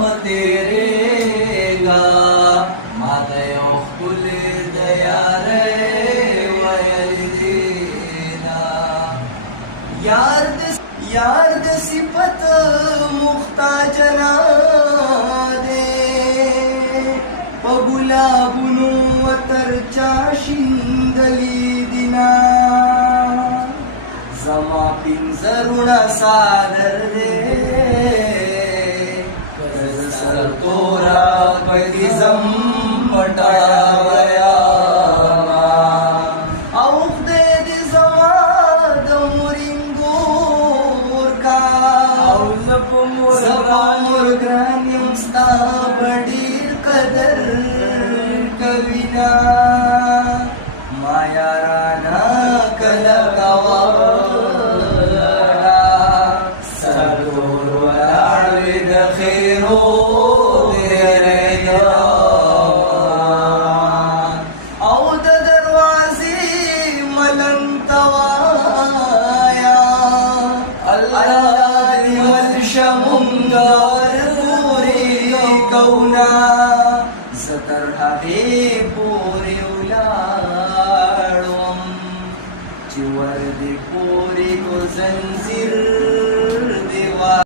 متیریگا ما د یو ښکلي د یارۍ ویل دینا یار د صفت محتاج نه دی په ګلابونو وتر چا شیندلي دینا زما پنځه روڼه څادر دی سر تورا پکې ځم پټاویا او خدای دې زما د مورینګور کا او زه په مورګران یم ستا به ډېر قدر کوینا ما یارانه کله کوه سر تور ولاړ وي د خیرو او د دروازې ملنګ ته وایا الله دې ولشه مونږ ورپورې کونا زه تر هغې پورې ولاړم چې ور دې پورې کو زنځیر